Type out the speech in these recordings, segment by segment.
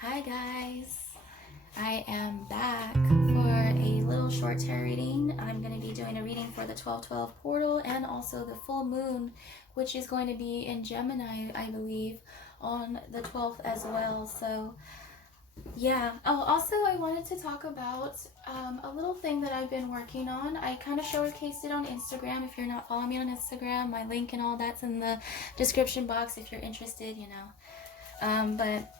Hi guys, I am back for a little short tarot reading. I'm going to be doing a reading for the 12/12 portal and also the full moon, which is going to be in Gemini, I believe, on the 12th as well. So yeah. Oh, also I wanted to talk about a little thing that I've been working on. I kind of showcased it on Instagram. If you're not following me on Instagram, my link and all that's in the description box if you're interested, but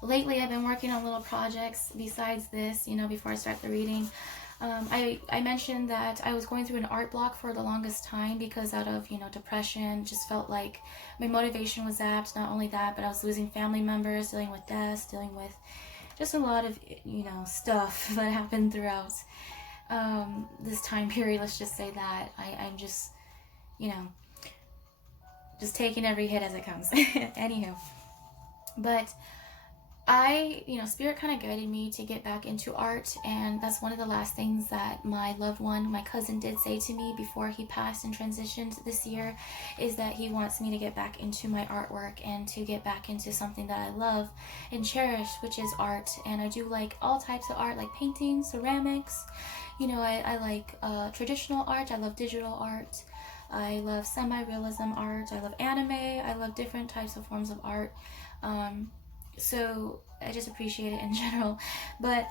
lately I've been working on little projects besides this, before I start the reading. I mentioned that I was going through an art block for the longest time because out of, depression, just felt like my motivation was zapped. Not only that, but I was losing family members, dealing with deaths, dealing with just a lot of, stuff that happened throughout this time period. Let's just say that. I'm just, just taking every hit as it comes. Anywho. But Spirit kind of guided me to get back into art, and that's one of the last things that my loved one, my cousin, did say to me before he passed and transitioned this year, is that he wants me to get back into my artwork and to get back into something that I love and cherish, which is art. And I do like all types of art, like painting, ceramics, I like traditional art, I love digital art, I love semi-realism art, I love anime, I love different types of forms of art. So I just appreciate it in general. But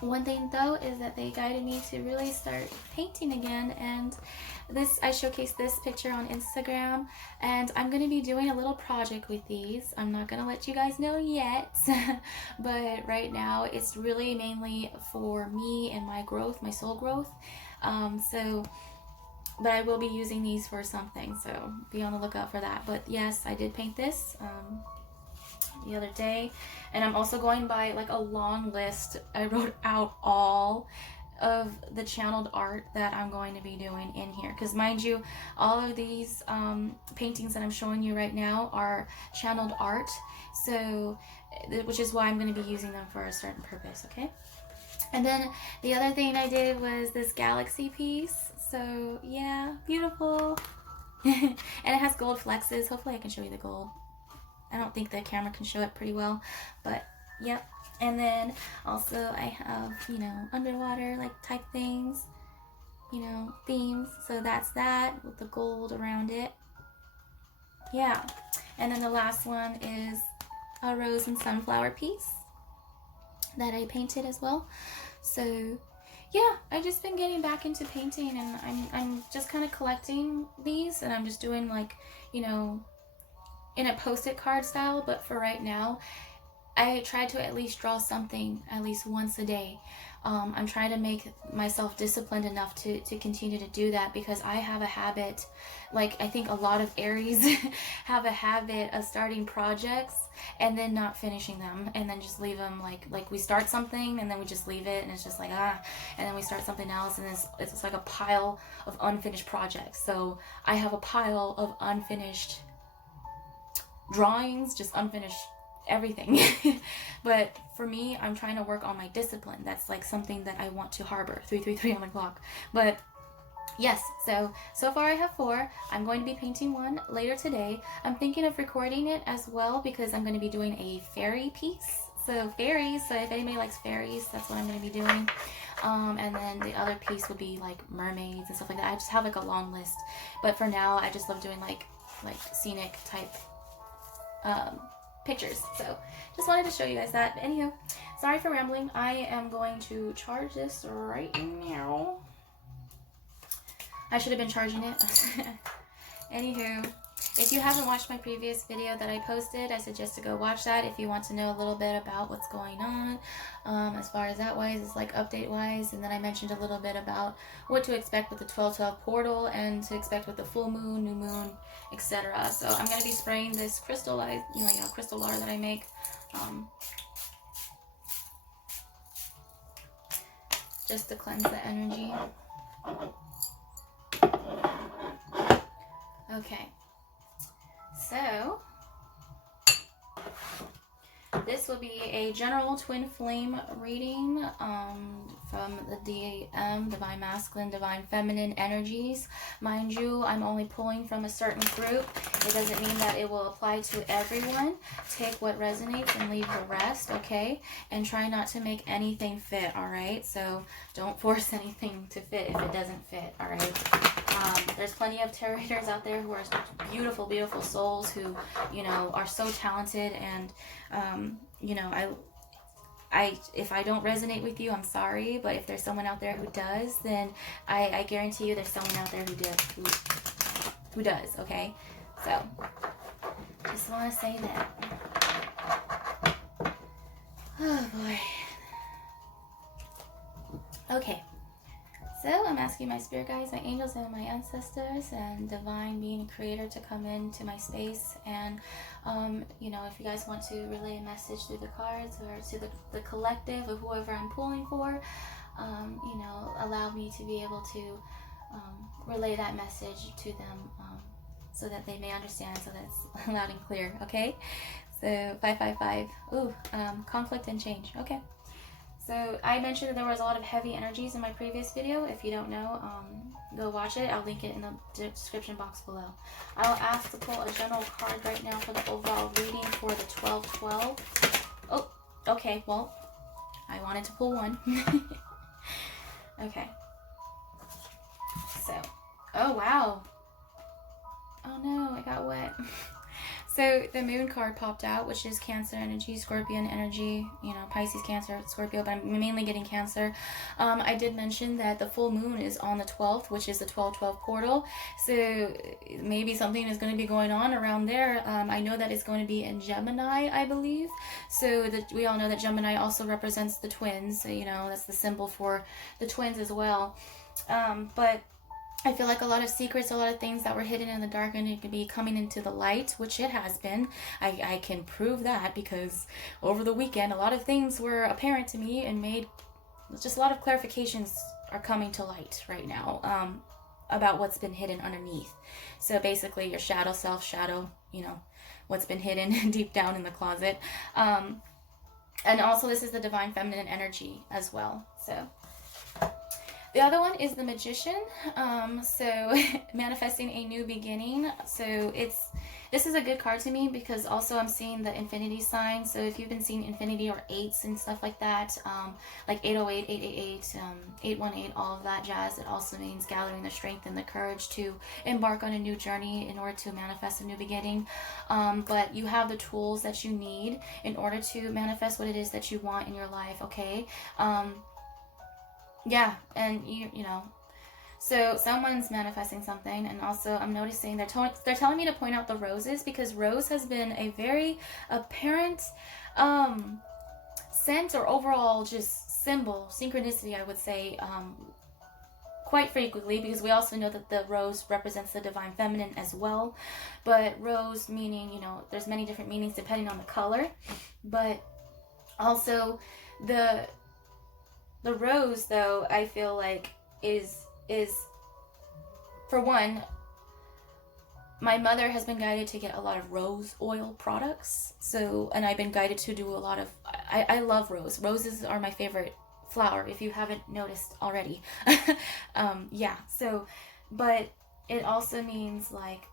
one thing though is that they guided me to really start painting again, and I showcased this picture on Instagram, and I'm going to be doing a little project with these. I'm not going to let you guys know yet, but right now it's really mainly for me and my growth, my soul growth. But I will be using these for something, so be on the lookout for that. But yes, I did paint this the other day, and I'm also going by like a long list. I wrote out all of the channeled art that I'm going to be doing in here, because mind you, all of these paintings that I'm showing you right now are channeled art, so which is why I'm going to be using them for a certain purpose. Okay. And then the other thing I did was this galaxy piece. So yeah, beautiful. And it has gold flexes. Hopefully I can show you the gold. I don't think the camera can show it pretty well, but yep. And then also I have, underwater like type things, themes. So that's that with the gold around it. Yeah. And then the last one is a rose and sunflower piece that I painted as well. So yeah, I've just been getting back into painting, and I'm just kind of collecting these, and I'm just doing like, in a post-it card style. But for right now, I try to at least draw something at least once a day. I'm trying to make myself disciplined enough to continue to do that, because I have a habit, like I think a lot of Aries have a habit of starting projects and then not finishing them, and then just leave them like we start something and then we just leave it, and it's just like and then we start something else, and it's just like a pile of unfinished projects. So I have a pile of unfinished drawings, just unfinished everything. But for me, I'm trying to work on my discipline. That's like something that I want to harbor. 333 on the clock. But yes, so far I have 4. I'm going to be painting one later today. I'm thinking of recording it as well, because I'm going to be doing a fairy piece. So fairies, so if anybody likes fairies, that's what I'm going to be doing. And then the other piece would be like mermaids and stuff like that. I just have like a long list. But for now, I just love doing like scenic type pictures. So just wanted to show you guys that. But anyhow, sorry for rambling. I am going to charge this right now. I should have been charging it. Anywho, if you haven't watched my previous video that I posted, I suggest to go watch that if you want to know a little bit about what's going on, as far as that wise, it's like update wise. And then I mentioned a little bit about what to expect with the 12/12 portal and to expect with the full moon, new moon, etc. So I'm going to be spraying this crystallized, crystal water that I make, just to cleanse the energy. Okay. So This will be a general twin flame reading from the DM, Divine Masculine, Divine Feminine energies. Mind you, I'm only pulling from a certain group. It doesn't mean that it will apply to everyone. Take what resonates and leave the rest, okay? And try not to make anything fit, all right? So don't force anything to fit if it doesn't fit, all right? There's plenty of tarot readers out there who are beautiful, beautiful souls who, you know, are so talented, and you know, if I don't resonate with you, I'm sorry, but if there's someone out there who does, then I guarantee you there's someone out there who does, okay? So just want to say that. Oh boy. Okay. So I'm asking my spirit guides, my angels, and my ancestors, and divine being and creator to come into my space. And, you know, if you guys want to relay a message through the cards or to the collective of whoever I'm pulling for, you know, allow me to be able to relay that message to them so that they may understand, so that's loud and clear, okay? So 555, ooh, conflict and change, okay. So I mentioned that there was a lot of heavy energies in my previous video. If you don't know, go watch it. I'll link it in the description box below. I'll ask to pull a general card right now for the overall reading for the 12-12. Oh, okay, well, I wanted to pull one. Okay. So, oh wow. Oh no, I got wet. So the moon card popped out, which is Cancer energy, Scorpion energy, you know, Pisces, Cancer, Scorpio, but I'm mainly getting Cancer. I did mention that the full moon is on the 12th, which is the 12-12 portal. So maybe something is going to be going on around there. I know that it's going to be in Gemini, I believe. So we all know that Gemini also represents the twins. So, you know, that's the symbol for the twins as well. But I feel like a lot of secrets, a lot of things that were hidden in the dark and it could be coming into the light, which it has been. I can prove that because over the weekend, a lot of things were apparent to me and made just a lot of clarifications are coming to light right now about what's been hidden underneath. So basically your shadow self, you know, what's been hidden deep down in the closet. And also this is the divine feminine energy as well. So the other one is the Magician, so manifesting a new beginning. So this is a good card to me because also I'm seeing the infinity sign. So if you've been seeing infinity or eights and stuff like that, like 808, 888, 818, all of that jazz, it also means gathering the strength and the courage to embark on a new journey in order to manifest a new beginning. But you have the tools that you need in order to manifest what it is that you want in your life, okay? Yeah, and you know, so someone's manifesting something, and also I'm noticing they're telling me to point out the roses because rose has been a very apparent scent or overall just symbol, synchronicity, I would say, quite frequently, because we also know that the rose represents the divine feminine as well. But rose meaning, you know, there's many different meanings depending on the color, but also the rose, though, I feel like is for one, my mother has been guided to get a lot of rose oil products. So, and I've been guided to do a lot of, I love rose. Roses are my favorite flower, if you haven't noticed already. Yeah, so, but it also means like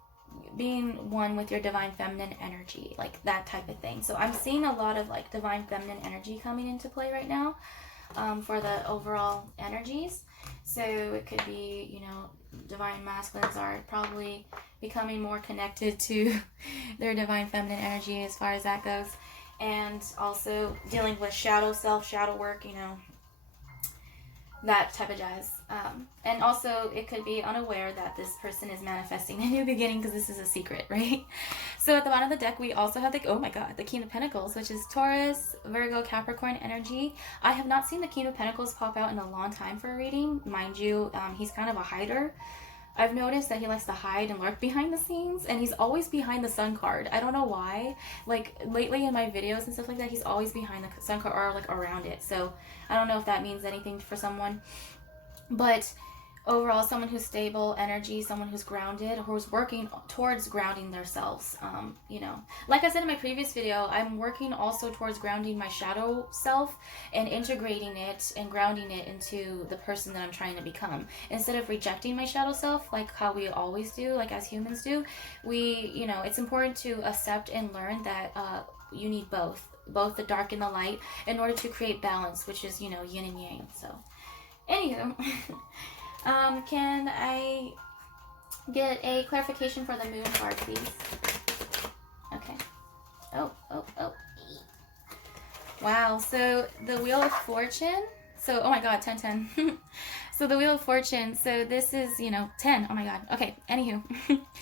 being one with your divine feminine energy, like that type of thing. So I'm seeing a lot of like divine feminine energy coming into play right now. For the overall energies. So it could be, you know, divine masculines are probably becoming more connected to their divine feminine energy as far as that goes. And also dealing with shadow self, shadow work, you know, that type of jazz. And also it could be unaware that this person is manifesting a new beginning because this is a secret, right? So at the bottom of the deck we also have the, oh my god, the King of Pentacles, which is Taurus, Virgo, Capricorn energy. I have not seen the King of Pentacles pop out in a long time for a reading. Mind you, he's kind of a hider. I've noticed that he likes to hide and lurk behind the scenes, and he's always behind the Sun card. I don't know why. Like, lately in my videos and stuff like that, he's always behind the Sun card or, like, around it. So, I don't know if that means anything for someone. But, overall someone who's stable energy, someone who's grounded, who's working towards grounding themselves. You know, like I said in my previous video, I'm working also towards grounding my shadow self and integrating it and grounding it into the person that I'm trying to become. Instead of rejecting my shadow self, like how we always do, like as humans do, you know, it's important to accept and learn that you need both the dark and the light, in order to create balance, which is, you know, yin and yang. So, anywho. Can I get a clarification for the moon card, please? Okay. Oh. Wow, so the Wheel of Fortune. So, oh my god, 10. So the Wheel of Fortune, so this is, you know, 10. Oh my god. Okay, anywho.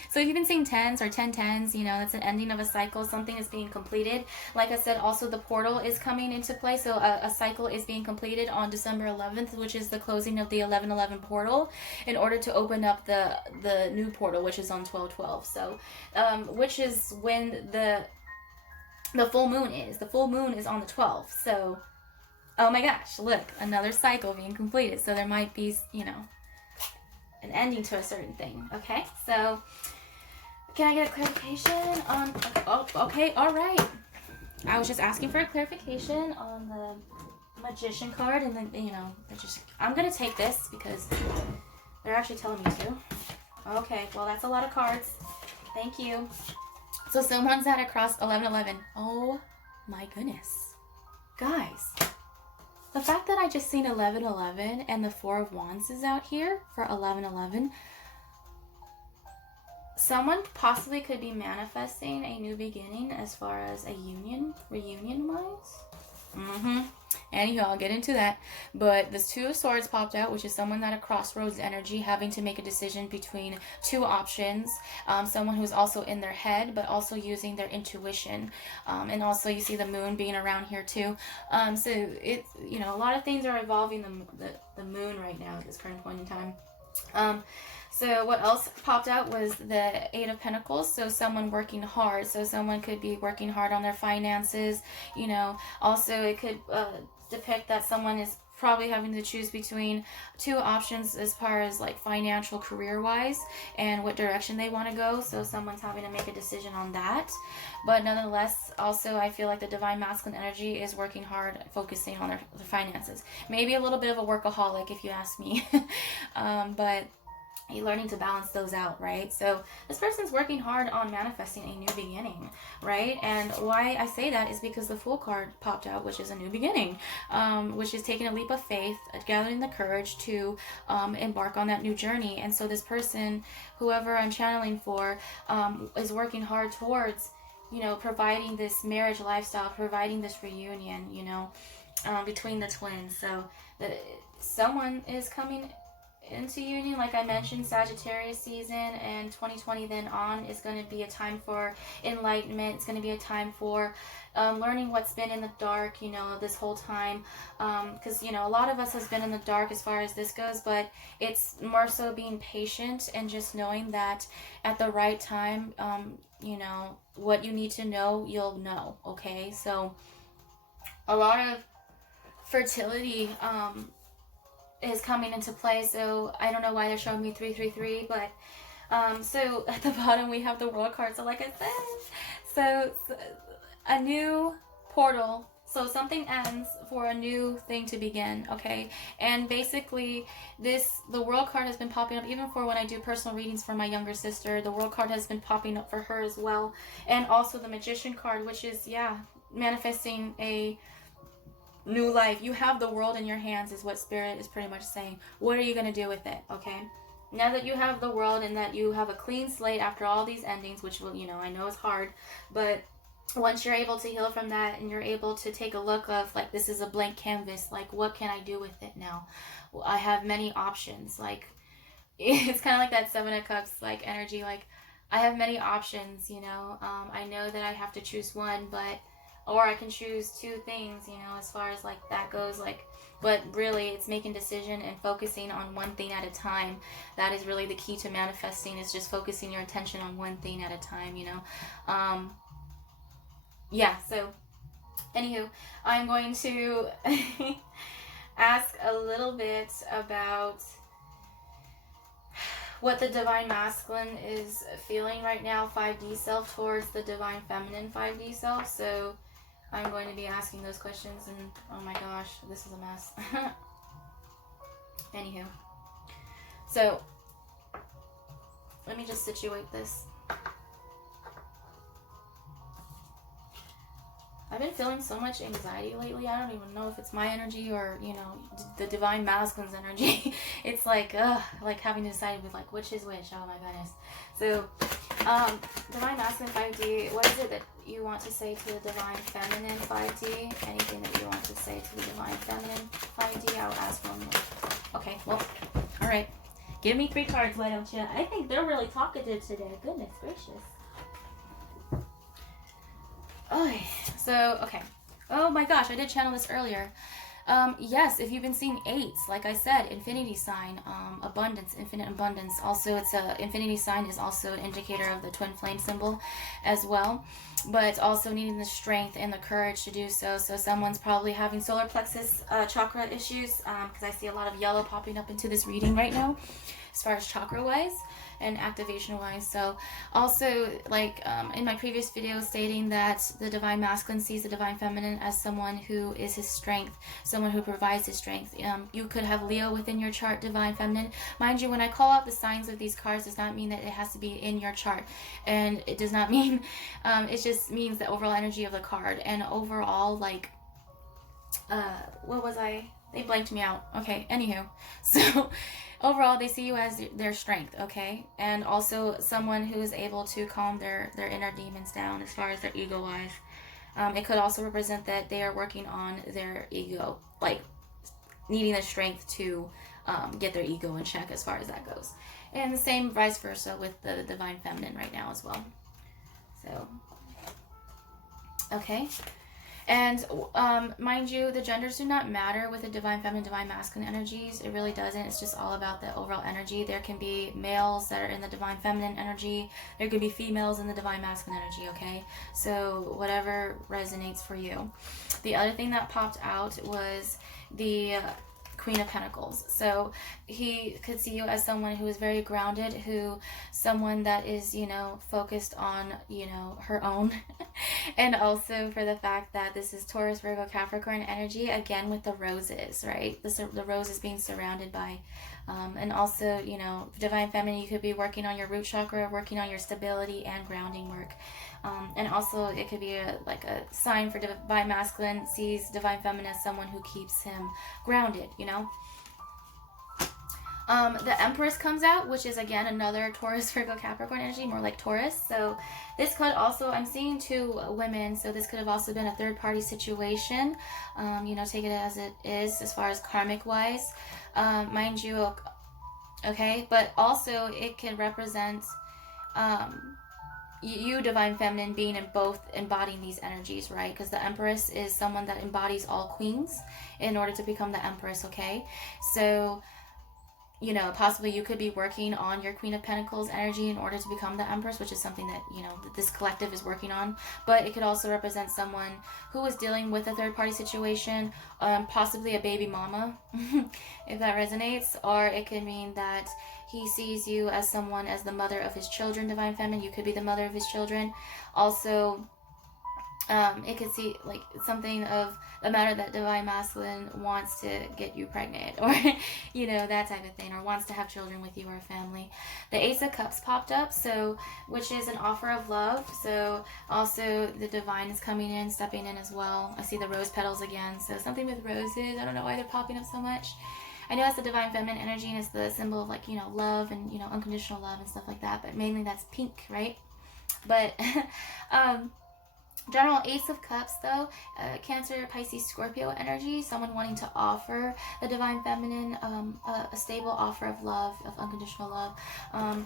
So if you've been seeing 10s or 1010s, you know, that's an ending of a cycle. Something is being completed. Like I said, also the portal is coming into play. So a cycle is being completed on December 11th, which is the closing of the 11/11 portal, in order to open up the new portal, which is on 12/12. So, which is when the full moon is. The full moon is on the 12th. So, oh my gosh, look, another cycle being completed. So there might be, you know, an ending to a certain thing. Okay, so can I get a clarification on, okay, all right. I was just asking for a clarification on the Magician card, and then, you know, I'm going to take this because they're actually telling me to. Okay, well, that's a lot of cards. Thank you. So someone's at across 11/11. Oh my goodness. Guys. The fact that I just seen 11/11 and the Four of Wands is out here for 11/11, someone possibly could be manifesting a new beginning as far as a reunion-wise. Anywho, I'll get into that. But this Two of Swords popped out, which is someone at a crossroads energy, having to make a decision between two options. Someone who's also in their head, but also using their intuition. And also you see the moon being around here too. So it's, you know, a lot of things are evolving the moon right now at this current point in time. So what else popped out was the Eight of Pentacles. So someone working hard. So someone could be working hard on their finances. You know, also it could depict that someone is probably having to choose between two options as far as like financial, career wise, and what direction they want to go. So someone's having to make a decision on that. But nonetheless, also I feel like the divine masculine energy is working hard, focusing on their finances. Maybe a little bit of a workaholic if you ask me. But you're learning to balance those out, right? So this person's working hard on manifesting a new beginning, right? And why I say that is because the Fool card popped out, which is a new beginning, which is taking a leap of faith, gathering the courage to embark on that new journey. And so this person, whoever I'm channeling for, is working hard towards, you know, providing this marriage lifestyle, providing this reunion, you know, between the twins. So someone is coming into union. Like I mentioned, Sagittarius season and 2020 then on is going to be a time for enlightenment. It's going to be a time for learning what's been in the dark, you know, this whole time, because, you know, a lot of us has been in the dark as far as this goes, but it's more so being patient and just knowing that at the right time, you know, what you need to know, you'll know. Okay, so a lot of fertility is coming into play. So I don't know why they're showing me 333, but so at the bottom we have the World card. So like I said, so a new portal, so something ends for a new thing to begin. Okay, and basically the World card has been popping up even for when I do personal readings for my younger sister. The World card has been popping up for her as well, and also the Magician card, which is, yeah, manifesting a new life. You have the world in your hands is what Spirit is pretty much saying. What are you going to do with it? Okay, now that you have the world and that you have a clean slate after all these endings, which will, you know, I know is hard, but once you're able to heal from that and you're able to take a look of like, this is a blank canvas, like what can I do with it now? Well, I have many options. Like it's kind of like that Seven of Cups like energy, like I have many options, you know. I know that I have to choose one, or I can choose two things, you know, as far as like that goes, like, but really it's making decision and focusing on one thing at a time. That is really the key to manifesting, is just focusing your attention on one thing at a time, you know. Yeah, so anywho, I'm going to ask a little bit about what the divine masculine is feeling right now, 5D self, towards the divine feminine 5D self. So I'm going to be asking those questions, and oh my gosh, this is a mess. Anywho, so let me just situate this. I've been feeling so much anxiety lately. I don't even know if it's my energy or, you know, the divine masculine's energy. It's like, like having to decide with like which is which. Oh my goodness. So, divine masculine 5D, what is it that you want to say to the divine feminine 5D? Anything that you want to say to the divine feminine 5D? I'll ask one more. Okay, well, all right. Give me 3 cards, why don't you? I think they're really talkative today. Goodness gracious. Oh, so, okay. Oh my gosh, I did channel this earlier. Yes, if you've been seeing 8s, like I said, infinity sign, abundance, infinite abundance. Also, it's a infinity sign is also an indicator of the twin flame symbol as well. But also needing the strength and the courage to do so. So someone's probably having solar plexus chakra issues, because I see a lot of yellow popping up into this reading right now, as far as chakra-wise and activation-wise. So also, like in my previous video, stating that the divine masculine sees the divine feminine as someone who is his strength, someone who provides his strength. You could have Leo within your chart, divine feminine. Mind you, when I call out the signs of these cards, does not mean that it has to be in your chart, and it does not mean it just means the overall energy of the card. And overall, like what was I? They blanked me out. Okay, anywho. So overall, they see you as their strength, okay? And also someone who is able to calm their inner demons down as far as their ego-wise. It could also represent that they are working on their ego, like needing the strength to get their ego in check as far as that goes. And the same vice versa with the divine feminine right now as well. So, okay. And mind you, the genders do not matter with the divine feminine, divine masculine energies. It really doesn't. It's just all about the overall energy. There can be males that are in the divine feminine energy. There could be females in the divine masculine energy, okay? So whatever resonates for you. The other thing that popped out was the Queen of Pentacles. So he could see you as someone who is very grounded, someone that is, you know, focused on, you know, her own. And also for the fact that this is Taurus, Virgo, Capricorn energy, again with the roses, right? The roses being surrounded by, and also, you know, divine feminine, you could be working on your root chakra, working on your stability and grounding work. And also it could be like a sign for divine masculine, sees divine feminine as someone who keeps him grounded, you know. The Empress comes out, which is again another Taurus, Virgo, Capricorn energy, more like Taurus. So this could also, I'm seeing 2 women, so this could have also been a third party situation. You know, take it as it is as far as karmic wise, mind you, okay. But also it can represent you, divine feminine, being in both, embodying these energies, right? Because the Empress is someone that embodies all queens in order to become the Empress, okay? So, you know, possibly you could be working on your Queen of Pentacles energy in order to become the Empress, which is something that, you know, this collective is working on. But it could also represent someone who is dealing with a third party situation, possibly a baby mama, if that resonates. Or it could mean that he sees you as someone, as the mother of his children, divine feminine. You could be the mother of his children. Also, it could see like something of a matter that divine masculine wants to get you pregnant, or you know, that type of thing, or wants to have children with you or a family. The Ace of Cups popped up, so which is an offer of love. So also the divine is coming in, stepping in as well. I see the rose petals again, so something with roses. I don't know why they're popping up so much. I know it's the divine feminine energy and it's the symbol of, like, you know, love and, you know, unconditional love and stuff like that, but mainly that's pink, right? But general Ace of Cups, though, Cancer, Pisces, Scorpio energy, someone wanting to offer the divine feminine a stable offer of love, of unconditional love.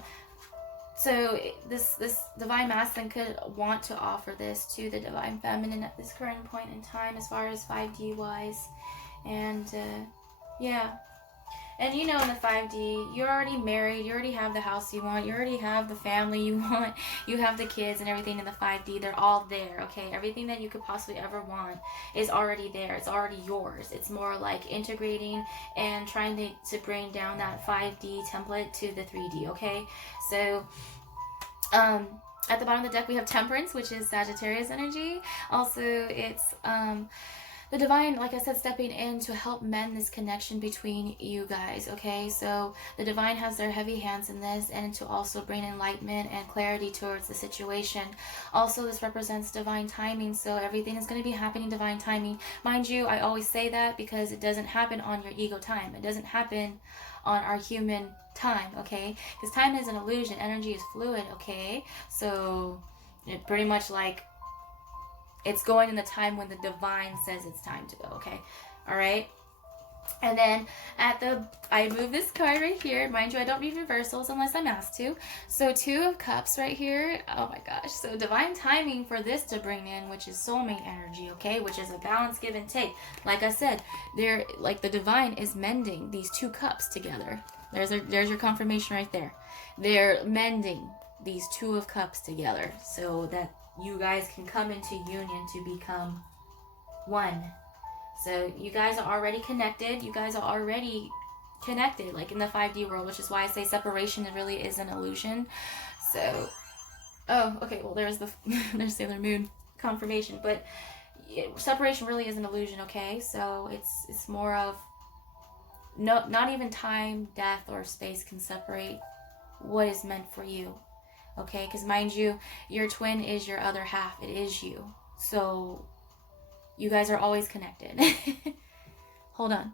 So this divine masculine could want to offer this to the divine feminine at this current point in time, as far as 5D wise. And yeah, And you know, in the 5D, you're already married, you already have the house you want, you already have the family you want, you have the kids and everything in the 5D. They're all there, okay? Everything that you could possibly ever want is already there. It's already yours. It's more like integrating and trying to bring down that 5D template to the 3D, okay? So, at the bottom of the deck, we have Temperance, which is Sagittarius energy. Also, it's the divine, like I said, stepping in to help mend this connection between you guys, okay? So the divine has their heavy hands in this, and to also bring enlightenment and clarity towards the situation. Also, this represents divine timing, so everything is going to be happening divine timing. Mind you, I always say that because it doesn't happen on your ego time. It doesn't happen on our human time, okay? Because time is an illusion. Energy is fluid, okay? So it pretty much like it's going in the time when the divine says it's time to go, okay? All right? And then I move this card right here. Mind you, I don't read reversals unless I'm asked to. So 2 of Cups right here. Oh my gosh. So divine timing for this to bring in, which is soulmate energy, okay? Which is a balance, give and take. Like I said, like the divine is mending these 2 cups together. There's your confirmation right there. They're mending these 2 of Cups together so that you guys can come into union to become one. So you guys are already connected. You guys are already connected, like in the 5D world, which is why I say separation really is an illusion. So, oh, okay, well, there's Sailor Moon confirmation, but separation really is an illusion, okay? So it's more of, not even time, death, or space can separate what is meant for you. Okay, because mind you, your twin is your other half. It is you. So you guys are always connected. Hold on.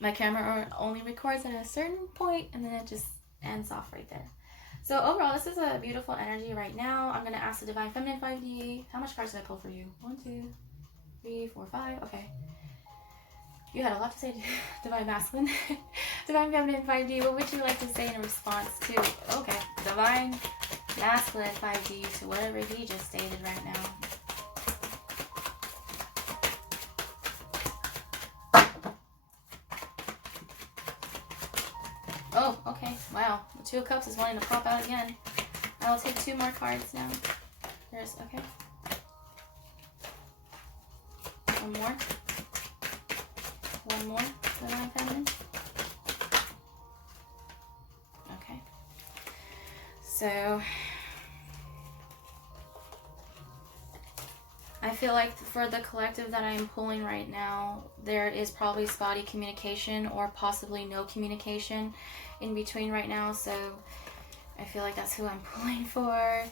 My camera only records at a certain point and then it just ends off right there. So overall, this is a beautiful energy right now. I'm going to ask the Divine Feminine 5D. How much cards did I pull for you? 1, 2, 3, 4, 5. Okay. You had a lot to say, Divine Masculine. Divine Feminine 5D, what would you like to say in response to, okay, Divine Masculine 5D to whatever he just stated right now? Oh, okay, wow. The 2 of Cups is wanting to pop out again. I'll take 2 more cards now. There's, okay. 1 more. 1 more, Divine Feminine. Okay. So, I feel like for the collective that I'm pulling right now, there is probably spotty communication or possibly no communication in between right now. So, I feel like that's who I'm pulling for.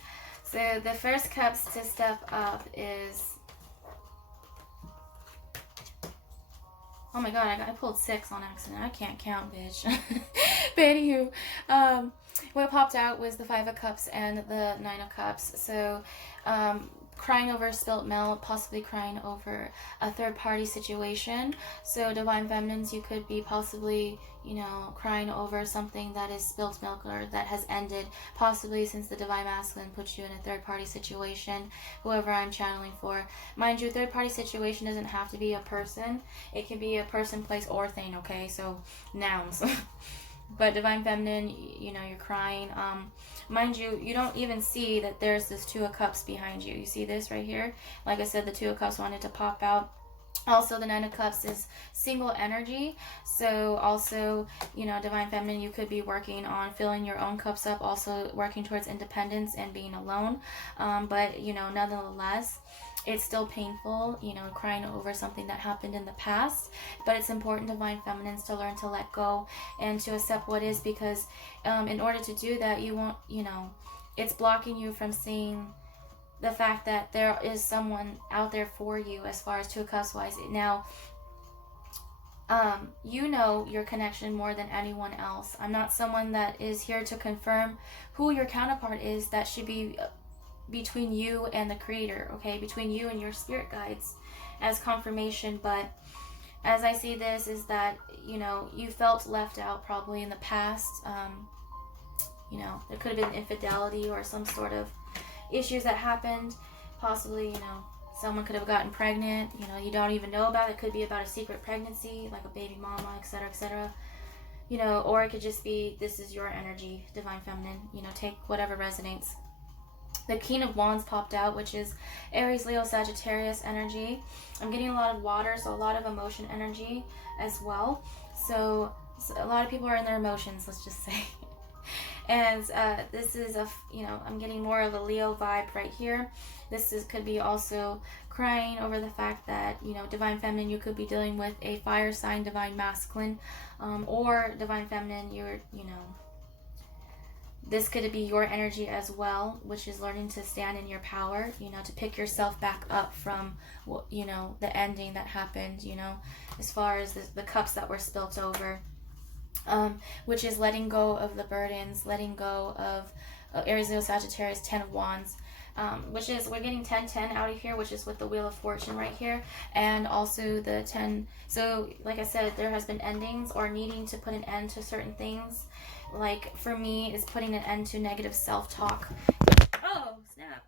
So, the first Cups to step up is... Oh my god, I pulled 6 on accident. I can't count, bitch. But anywho, what popped out was the 5 of Cups and the 9 of Cups. So, crying over spilt milk, possibly crying over a third-party situation. So, Divine Feminines, you could be possibly, you know, crying over something that is spilt milk or that has ended, possibly since the Divine Masculine puts you in a third-party situation, whoever I'm channeling for. Mind you, third-party situation doesn't have to be a person. It can be a person, place, or thing, okay? So, nouns. But Divine Feminine, you know, you're crying. Mind you, you don't even see that there's this 2 of Cups behind you. You see this right here? Like I said, the 2 of Cups wanted to pop out. Also, the 9 of Cups is single energy. So, also, you know, Divine Feminine, you could be working on filling your own cups up. Also, working towards independence and being alone. But, you know, nonetheless, it's still painful, you know, crying over something that happened in the past. But it's important, Divine Feminines, to learn to let go and to accept what is, because in order to do that, you won't, you know, it's blocking you from seeing the fact that there is someone out there for you as far as 2 of Cups wise. Now, you know your connection more than anyone else. I'm not someone that is here to confirm who your counterpart is. That should be between you and the Creator, okay? Between you and your spirit guides as confirmation. But as I see this is that, you know, you felt left out probably in the past. You know, there could have been infidelity or some sort of issues that happened, possibly, you know, Someone could have gotten pregnant, you know, you don't even know about it. Could be about a secret pregnancy, like a baby mama, etc., etc. You know, or it could just be, this is your energy, divine feminine. You know, take whatever resonates. The King of Wands popped out, which is Aries, Leo, Sagittarius energy. I'm getting a lot of water, so a lot of emotion energy as well. So a lot of people are in their emotions, let's just say. And this is I'm getting more of a Leo vibe right here. Could be also crying over the fact that, you know, divine feminine, you could be dealing with a fire sign, divine masculine, or divine feminine, this could be your energy as well, which is learning to stand in your power, you know, to pick yourself back up from, you know, the ending that happened, you know, as far as the cups that were spilt over. Which is letting go of the burdens, letting go of Aries, Leo, Sagittarius, 10 of Wands, which is, we're getting 10-10 out of here, which is with the Wheel of Fortune right here, and also the 10. So, like I said, there has been endings or needing to put an end to certain things. Like, for me, is putting an end to negative self-talk. Oh, snap.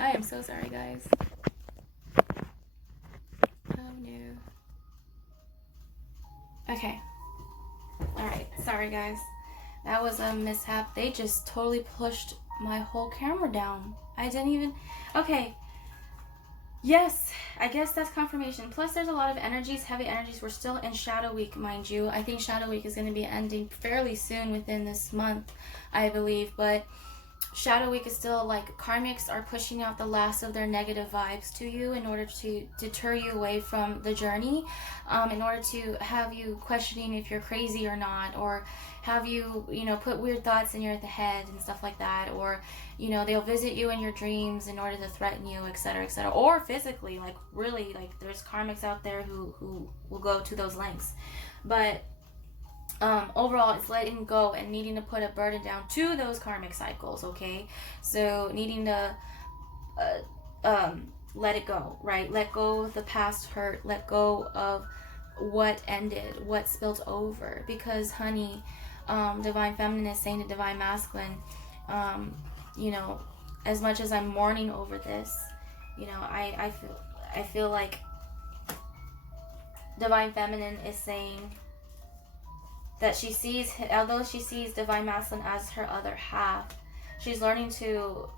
I am so sorry, guys. Oh, no. Okay. Alright, sorry guys. That was a mishap. They just totally pushed my whole camera down. I didn't even... Okay. Yes, I guess that's confirmation. Plus, there's a lot of energies, heavy energies. We're still in Shadow Week, mind you. I think Shadow Week is going to be ending fairly soon within this month, I believe. But Shadow Week is still like, karmics are pushing out the last of their negative vibes to you in order to deter you away from the journey, in order to have you questioning if you're crazy or not, or have you, you know, put weird thoughts in your head and stuff like that, or, you know, they'll visit you in your dreams in order to threaten you, etc., etc., or physically, like, really, like, there's karmics out there who will go to those lengths. But overall, it's letting go and needing to put a burden down to those karmic cycles, okay? So needing to let it go, right? Let go of the past hurt, let go of what ended, what spilled over. Because, honey, divine feminine is saying to divine masculine, you know, as much as I'm mourning over this, you know, I feel like divine feminine is saying that she sees, although she sees divine masculine as her other half, she's learning to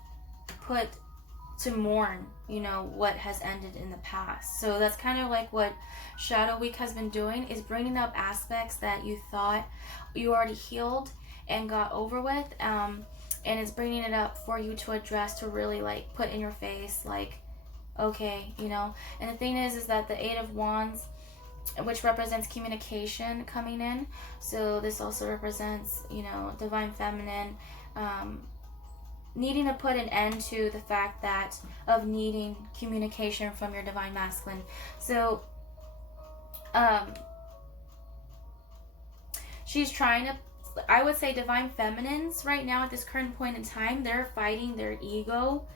mourn, you know, what has ended in the past. So that's kind of like what Shadow Week has been doing, is bringing up aspects that you thought you already healed and got over with, and it's bringing it up for you to address, to really, like, put in your face, like, okay, you know. And the thing is that the 8 of Wands, which represents communication coming in, so this also represents, you know, divine feminine, needing to put an end to the fact that of needing communication from your divine masculine. So she's trying to, I would say, divine feminines right now at this current point in time, they're fighting their ego,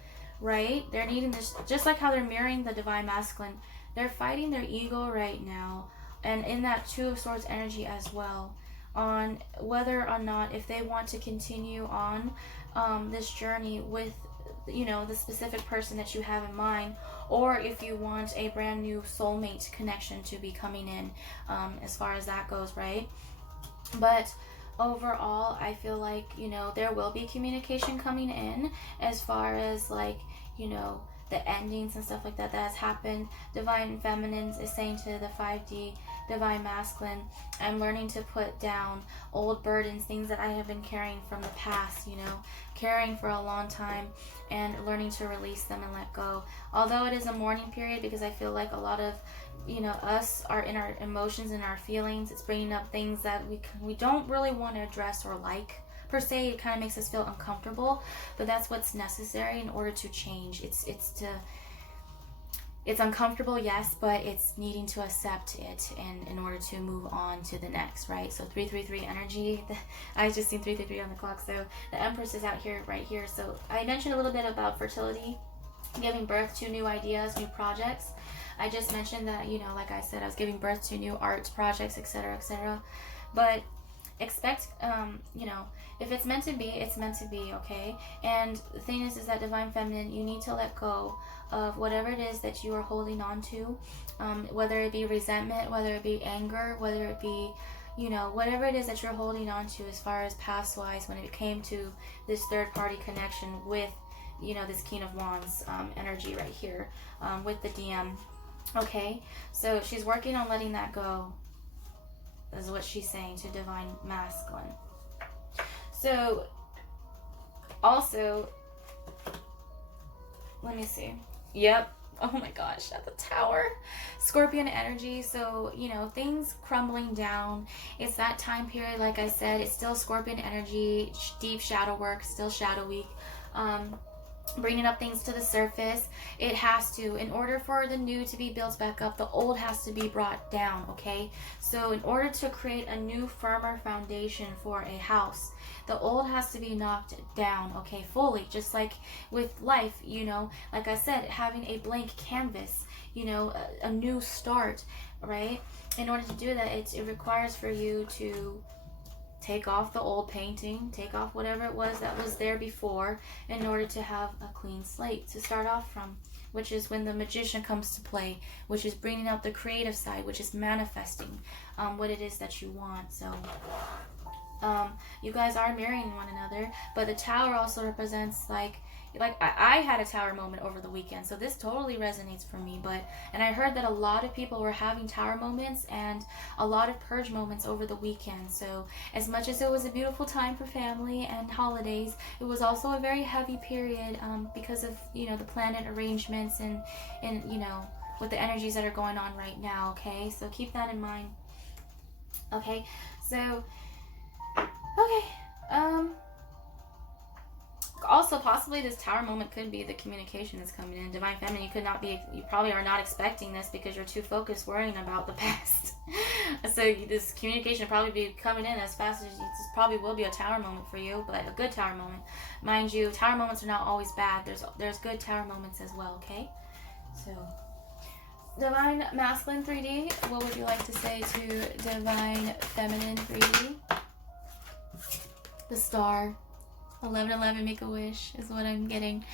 right? They're needing this, just like how they're mirroring the divine masculine. They're fighting their ego right now, and in that 2 of Swords energy as well, on whether or not, if they want to continue on this journey with, you know, the specific person that you have in mind, or if you want a brand new soulmate connection to be coming in, as far as that goes, right? But overall, I feel like, you know, there will be communication coming in as far as, like, you know, the endings and stuff like that has happened. Divine feminine is saying to the 5D divine masculine, I'm learning to put down old burdens, things that I have been carrying from the past, you know, carrying for a long time, and learning to release them and let go. Although it is a mourning period, because I feel like a lot of, you know, us are in our emotions and our feelings. It's bringing up things that we don't really want to address or like, per se. It kind of makes us feel uncomfortable, but that's what's necessary in order to change. It's uncomfortable, yes, but it's needing to accept it and in order to move on to the next, right? So 333 energy. I just seen 333 on the clock, so the Empress is out here, right here. So I mentioned a little bit about fertility, giving birth to new ideas, new projects. I just mentioned that, you know, like I said, I was giving birth to new art projects, etc., etc. But expect, you know, if it's meant to be, it's meant to be, okay? And the thing is that Divine Feminine, you need to let go of whatever it is that you are holding on to, whether it be resentment, whether it be anger, whether it be, you know, whatever it is that you're holding on to as far as past wise when it came to this third party connection with, you know, this King of Wands energy right here with the DM. Okay, so she's working on letting that go, is what she's saying to Divine Masculine. So, also, let me see. Yep. Oh my gosh, at the Tower. Scorpion energy. So, you know, things crumbling down. It's that time period, like I said, it's still Scorpion energy, deep shadow work, still shadow week. Bringing up things to the surface. It has to, in order for the new to be built back up, the old has to be brought down, okay? So in order to create a new, firmer foundation for a house, the old has to be knocked down, okay, fully. Just like with life, you know, like I said, having a blank canvas, you know, a new start, right? In order to do that, it requires for you to take off the old painting, take off whatever it was that was there before in order to have a clean slate to start off from, which is when the Magician comes to play, which is bringing out the creative side, which is manifesting what it is that you want. So you guys are mirroring one another, but the Tower also represents like I had a Tower moment over the weekend, so this totally resonates for me. And I heard that a lot of people were having Tower moments and a lot of purge moments over the weekend. So as much as it was a beautiful time for family and holidays, it was also a very heavy period because of, you know, the planet arrangements and you know, with the energies that are going on right now. Okay, so keep that in mind. Okay, so also possibly this Tower moment could be the communication that's coming in. Divine Feminine, you probably are not expecting this because you're too focused worrying about the past. So this communication probably be coming in as fast as this probably will be a Tower moment for you, but a good Tower moment. Mind you, Tower moments are not always bad. There's good Tower moments as well, okay? So Divine Masculine 3D, what would you like to say to Divine Feminine 3D? The Star. 1111, make a wish is what I'm getting.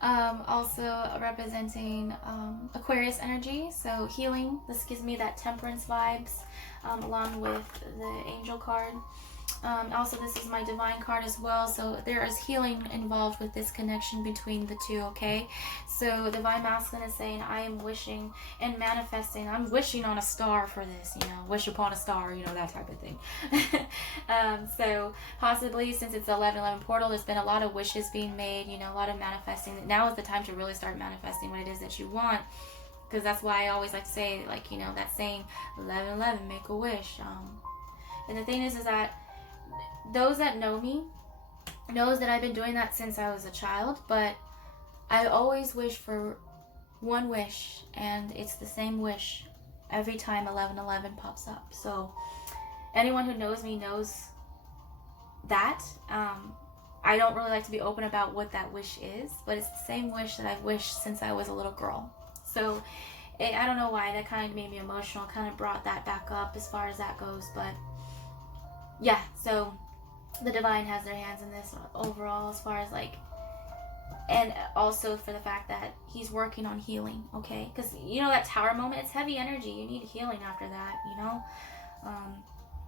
Also representing Aquarius energy, so healing. This gives me that temperance vibes, along with the angel card. Also, this is my divine card as well, so there is healing involved with this connection between the two, okay? So divine masculine is saying, I am wishing and manifesting. I'm wishing on a star for this, you know, wish upon a star, you know, that type of thing. So possibly since it's the 1111 portal, there's been a lot of wishes being made, you know, a lot of manifesting. Now is the time to really start manifesting what it is that you want. Because that's why I always like to say, like, you know, that saying, 1111, make a wish. And the thing is that those that know me knows that I've been doing that since I was a child, but I always wish for one wish, and it's the same wish every time 1111 pops up. So anyone who knows me knows that. I don't really like to be open about what that wish is, but it's the same wish that I've wished since I was a little girl. So I don't know why, that kind of made me emotional, kind of brought that back up as far as that goes. But yeah, so the divine has their hands in this overall as far as like, and also for the fact that he's working on healing, okay? Because, you know, that tower moment, it's heavy energy. You need healing after that, you know?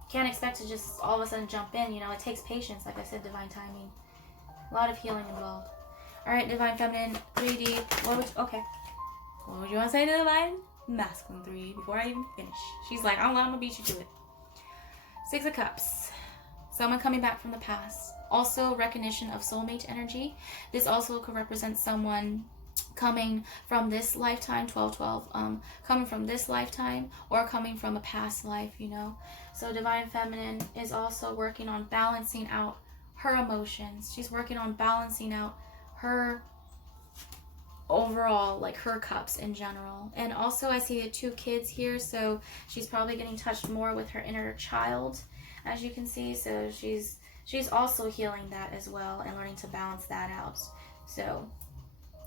Can't expect to just all of a sudden jump in, you know? It takes patience, like I said, divine timing. A lot of healing involved. All right, divine feminine 3D. What would you want to say to divine masculine 3D before I even finish? She's like, I'm gonna beat you to it. 6 of Cups. Someone coming back from the past. Also recognition of soulmate energy. This also could represent someone coming from this lifetime, 1212, coming from this lifetime or coming from a past life, you know. So divine feminine is also working on balancing out her emotions. She's working on balancing out her overall, like her cups in general. And also I see the 2 kids here, so she's probably getting touched more with her inner child, as you can see. So she's also healing that as well and learning to balance that out. So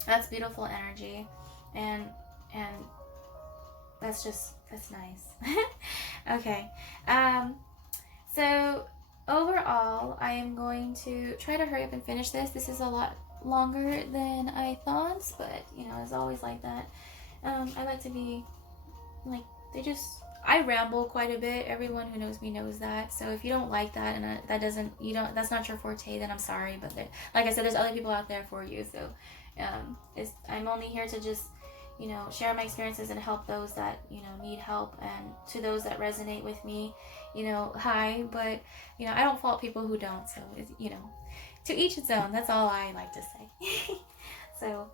that's beautiful energy, and that's nice. Okay, so overall, I am going to try to hurry up and finish this. This is a lot longer than I thought, but you know, it's always like that. I like to be like, I ramble quite a bit. Everyone who knows me knows that. So if you don't like that, and that's not your forte, then I'm sorry. But like I said, there's other people out there for you. So I'm only here to just, you know, share my experiences and help those that, you know, need help, and to those that resonate with me, you know, hi. But you know, I don't fault people who don't. So it's, you know, to each its own. That's all I like to say. So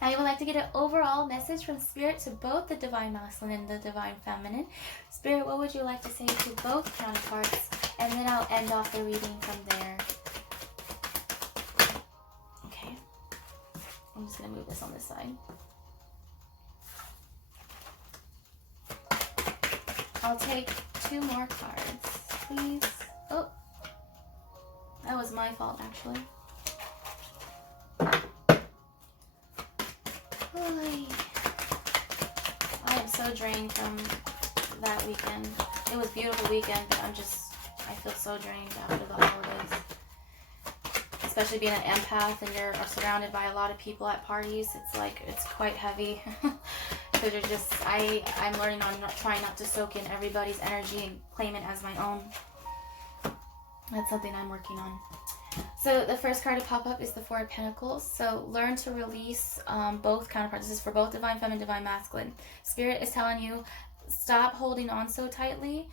I would like to get an overall message from Spirit to both the Divine Masculine and the Divine Feminine. Spirit, what would you like to say to both counterparts? And then I'll end off the reading from there. Okay. I'm just going to move this on this side. I'll take 2 more cards, please. Oh, that was my fault, actually. I am so drained from that weekend. It was a beautiful weekend, but I feel so drained after the holidays. Especially being an empath and you're surrounded by a lot of people at parties. It's quite heavy. So I'm learning on trying not to soak in everybody's energy and claim it as my own. That's something I'm working on. So the first card to pop up is the Four of Pentacles. So learn to release both counterparts. This is for both Divine Feminine, Divine Masculine. Spirit is telling you, stop holding on so tightly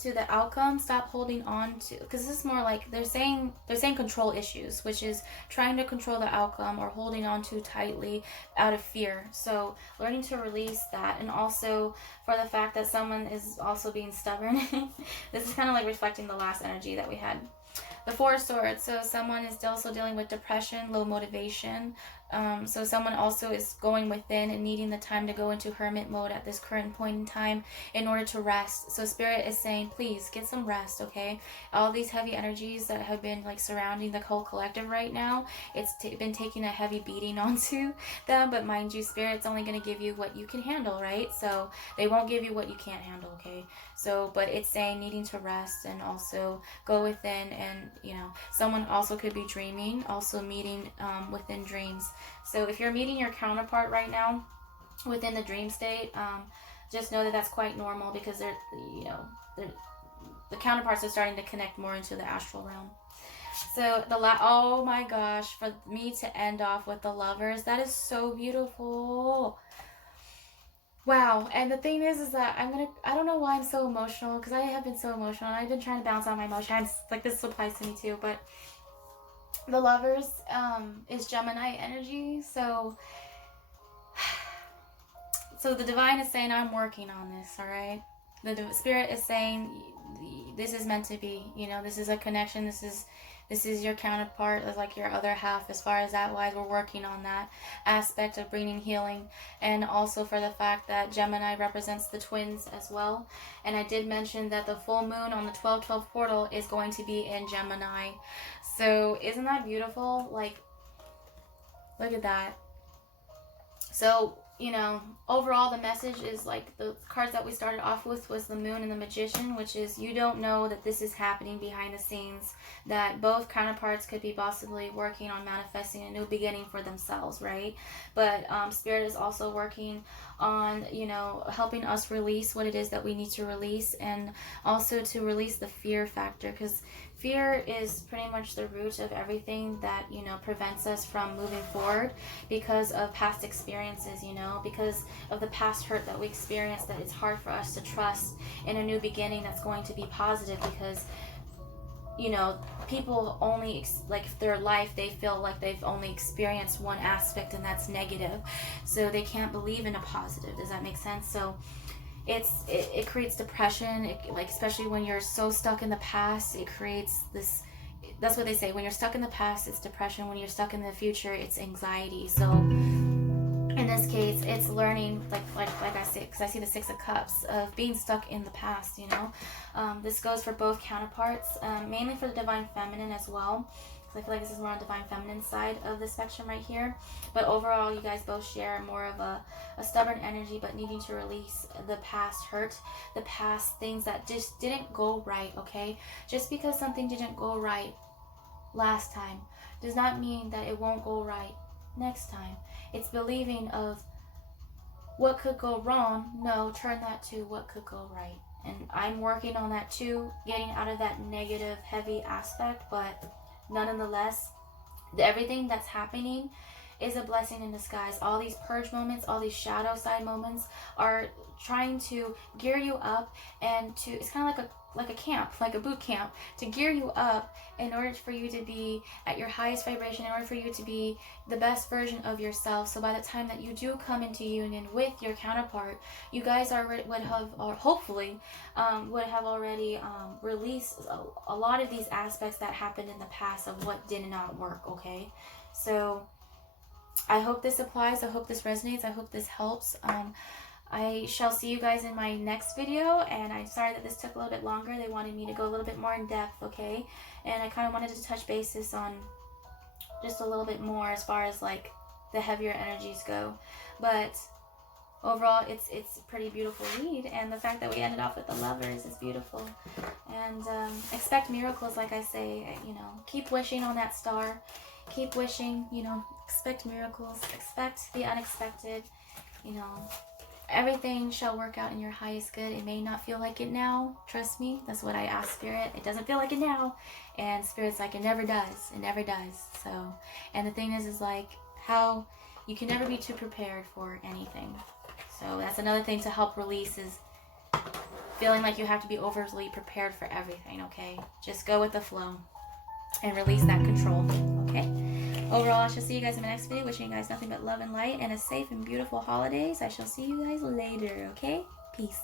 to the outcome. Stop holding on to, because this is more like they're saying control issues, which is trying to control the outcome or holding on too tightly out of fear. So learning to release that, and also for the fact that someone is also being stubborn. This is kind of like reflecting the last energy that we had. The Four of Swords, so someone is also dealing with depression, low motivation. So someone also is going within and needing the time to go into hermit mode at this current point in time in order to rest. So Spirit is saying, please get some rest, okay? All these heavy energies that have been like surrounding the whole collective right now, it's been taking a heavy beating onto them. But mind you, Spirit's only going to give you what you can handle, right? So they won't give you what you can't handle, okay? So, but it's saying needing to rest and also go within, and you know, someone also could be dreaming, also meeting within dreams. So if you're meeting your counterpart right now within the dream state, just know that that's quite normal, because the counterparts are starting to connect more into the astral realm. So oh my gosh, for me to end off with the Lovers, that is so beautiful. Wow. And the thing is that I don't know why I'm so emotional, because I have been so emotional and I've been trying to bounce out my emotions. Like, this applies to me too, but the Lovers is Gemini energy. So the Divine is saying, I'm working on this, all right? The Spirit is saying, this is meant to be, you know, this is a connection. This is your counterpart, like your other half. As far as that wise, we're working on that aspect of bringing healing. And also for the fact that Gemini represents the twins as well. And I did mention that the full moon on the 12/12 portal is going to be in Gemini. So isn't that beautiful? Like, look at that. So, you know, overall the message is like the cards that we started off with was the Moon and the Magician, which is you don't know that this is happening behind the scenes, that both counterparts could be possibly working on manifesting a new beginning for themselves, right? But Spirit is also working on, you know, helping us release what it is that we need to release, and also to release the fear factor, because fear is pretty much the root of everything that, you know, prevents us from moving forward, because of past experiences, you know, because of the past hurt that we experienced, that it's hard for us to trust in a new beginning that's going to be positive, because, you know, people only, like, their life, they feel like they've only experienced one aspect, and that's negative, so they can't believe in a positive. Does that make sense? So it creates depression, like, especially when you're so stuck in the past. It creates this, that's what they say, when you're stuck in the past, it's depression. When you're stuck in the future, it's anxiety. So in this case, it's learning, like I say, because I see the Six of Cups, of being stuck in the past, you know. This goes for both counterparts, mainly for the Divine Feminine as well. I feel like this is more on divine feminine side of the spectrum right here. But overall, you guys both share more of a stubborn energy, but needing to release the past hurt, the past things that just didn't go right, okay? Just because something didn't go right last time does not mean that it won't go right next time. It's believing of what could go wrong. No, turn that to what could go right. And I'm working on that too, getting out of that negative, heavy aspect, but nonetheless, everything that's happening is a blessing in disguise. All these purge moments, all these shadow side moments are trying to gear you up, and to, it's kind of like a camp, like a boot camp, to gear you up in order for you to be at your highest vibration, in order for you to be the best version of yourself. So by the time that you do come into union with your counterpart, you guys would have, or hopefully would have already released a lot of these aspects that happened in the past of what did not work, okay? So I hope this applies. I hope this resonates. I hope this helps. I shall see you guys in my next video, and I'm sorry that this took a little bit longer. They wanted me to go a little bit more in depth, okay? And I kind of wanted to touch basis on just a little bit more as far as like the heavier energies go. But overall, it's a pretty beautiful read, and the fact that we ended off with the Lovers is beautiful. And expect miracles, like I say, you know, keep wishing on that star. Keep wishing, you know, expect miracles, expect the unexpected, you know. Everything shall work out in your highest good. It may not feel like it now. Trust me. That's what I ask Spirit. It doesn't feel like it now. And Spirit's like, it never does. It never does. So, and the thing is like how you can never be too prepared for anything. So that's another thing to help release, is feeling like you have to be overly prepared for everything, okay? Just go with the flow and release that control, okay? Overall, I shall see you guys in my next video. Wishing you guys nothing but love and light and a safe and beautiful holidays. I shall see you guys later, okay? Peace.